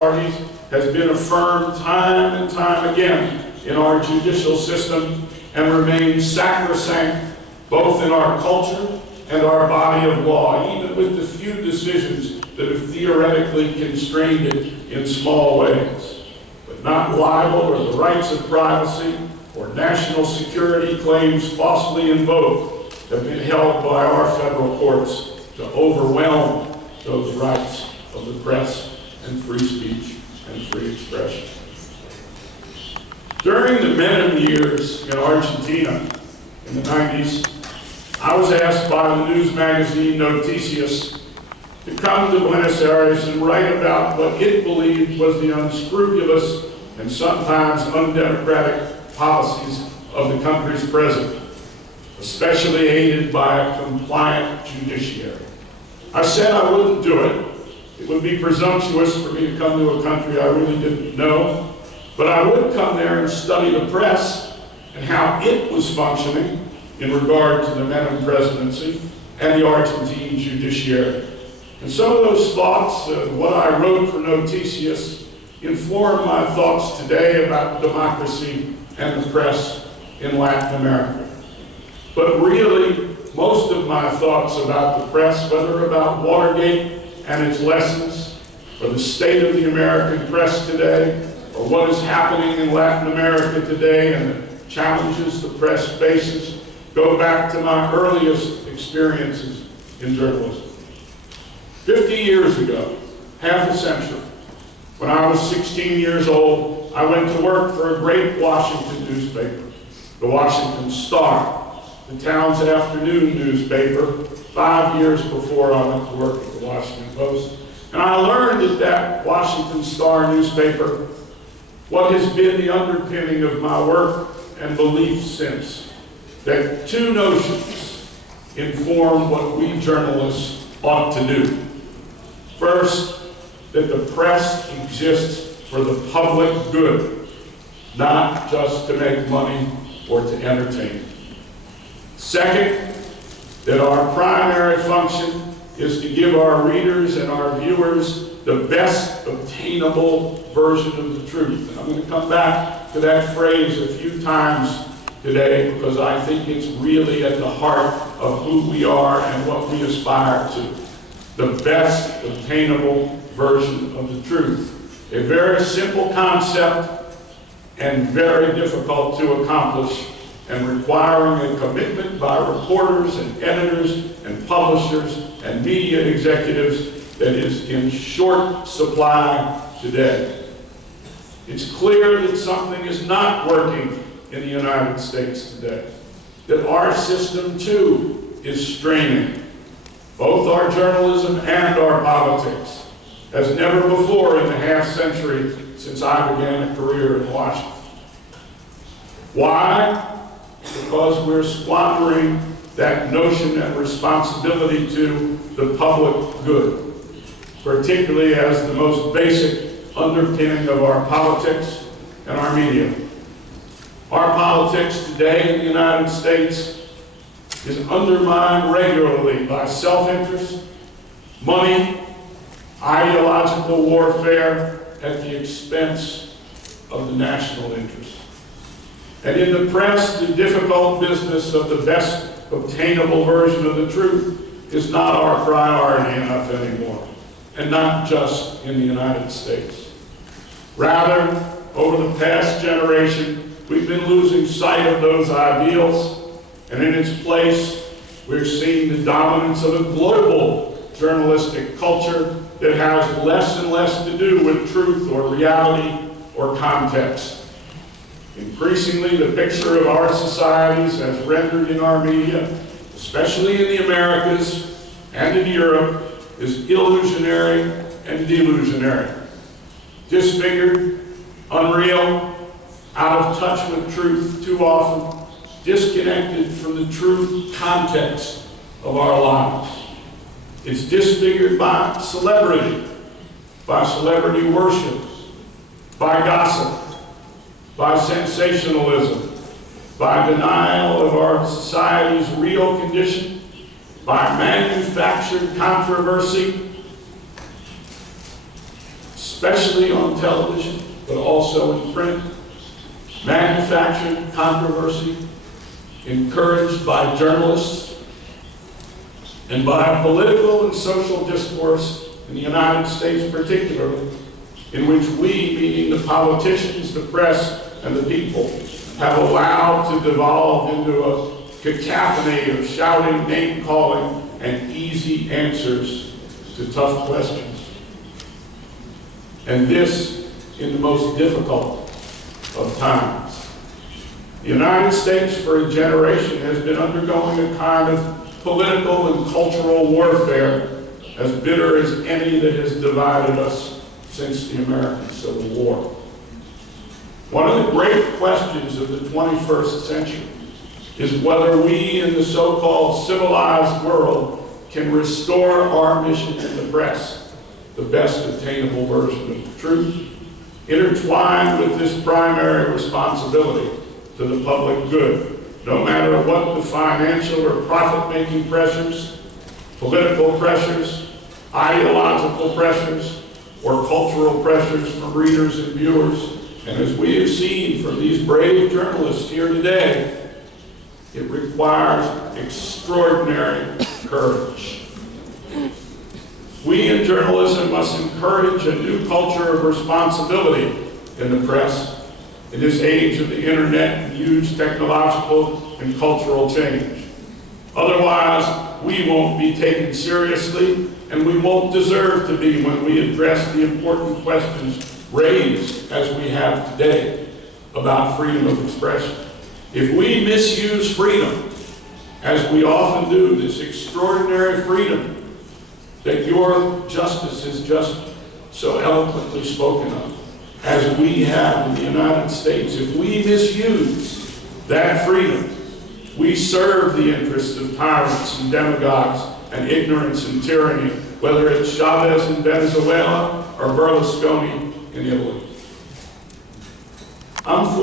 parties has been affirmed time and time again in our judicial system and remains sacrosanct both in our culture and our body of law, even with the few decisions that have theoretically constrained it in small ways. But not libel or the rights of privacy or national security claims falsely invoked have been held by our federal courts to overwhelm those rights of the press and free speech and free expression. During the Menem years in Argentina in the 90s, I was asked by the news magazine Noticias to come to Buenos Aires and write about what it believed was the unscrupulous and sometimes undemocratic policies of the country's president, especially aided by a compliant judiciary. I said I wouldn't do it. It would be presumptuous for me to come to a country I really didn't know, but I would come there and study the press and how it was functioning in regard to the Menem presidency and the Argentine judiciary. And some of those thoughts, what I wrote for Noticias, inform my thoughts today about democracy and the press in Latin America. But really, most of my thoughts about the press, whether about Watergate and its lessons, or the state of the American press today, or what is happening in Latin America today and the challenges the press faces, go back to my earliest experiences in journalism. 50 years ago, half a century, when I was 16 years old, I went to work for a great Washington newspaper, the Washington Star, the town's afternoon newspaper, 5 years before I went to work at the Washington Post. And I learned at that Washington Star newspaper what has been the underpinning of my work and belief since, that two notions inform what we journalists ought to do. First, that the press exists for the public good, not just to make money or to entertain. Second, that our primary function is to give our readers and our viewers the best obtainable version of the truth. And I'm going to come back to that phrase a few times today because I think it's really at the heart of who we are and what we aspire to. The best obtainable version of the truth. A very simple concept and very difficult to accomplish, and requiring a commitment by reporters and editors and publishers and media executives that is in short supply today. It's clear that something is not working in the United States today, that our system too is straining, both our journalism and our politics, as never before in the half century since I began a career in Washington. Why? Because we're squandering that notion and responsibility to the public good, particularly as the most basic underpinning of our politics and our media. Our politics today in the United States is undermined regularly by self-interest, money, ideological warfare at the expense of the national interest. And in the press, the difficult business of the best obtainable version of the truth is not our priority enough anymore, and not just in the United States. Rather, over the past generation, we've been losing sight of those ideals, and in its place, we're seeing the dominance of a global journalistic culture that has less and less to do with truth or reality or context. Increasingly, the picture of our societies as rendered in our media, especially in the Americas and in Europe, is illusionary and delusionary. Disfigured, unreal, out of touch with truth too often, disconnected from the true context of our lives. It's disfigured by celebrity worship, by gossip, by sensationalism, by denial of our society's real condition, by manufactured controversy, especially on television, but also in print, manufactured controversy, encouraged by journalists, and by a political and social discourse in the United States particularly, in which we, meaning the politicians, the press, and the people, have allowed to devolve into a cacophony of shouting, name-calling, and easy answers to tough questions. And this in the most difficult of times. The United States for a generation has been undergoing a kind of political and cultural warfare as bitter as any that has divided us since the American Civil War. One of the great questions of the 21st century is whether we in the so-called civilized world can restore our mission in the press, the best attainable version of the truth, intertwined with this primary responsibility to the public good, no matter what the financial or profit-making pressures, political pressures, ideological pressures, or cultural pressures from readers and viewers. And as we have seen from these brave journalists here today, it requires extraordinary courage. We in journalism must encourage a new culture of responsibility in the press in this age of the internet and huge technological and cultural change. Otherwise, we won't be taken seriously, and we won't deserve to be when we address the important questions raised as we have today about freedom of expression. If we misuse freedom, as we often do, this extraordinary freedom that your justice has just so eloquently spoken of, as we have in the United States, if we misuse that freedom, we serve the interests of tyrants and demagogues and ignorance and tyranny, whether it's Chavez in Venezuela or Berlusconi in Italy. I'm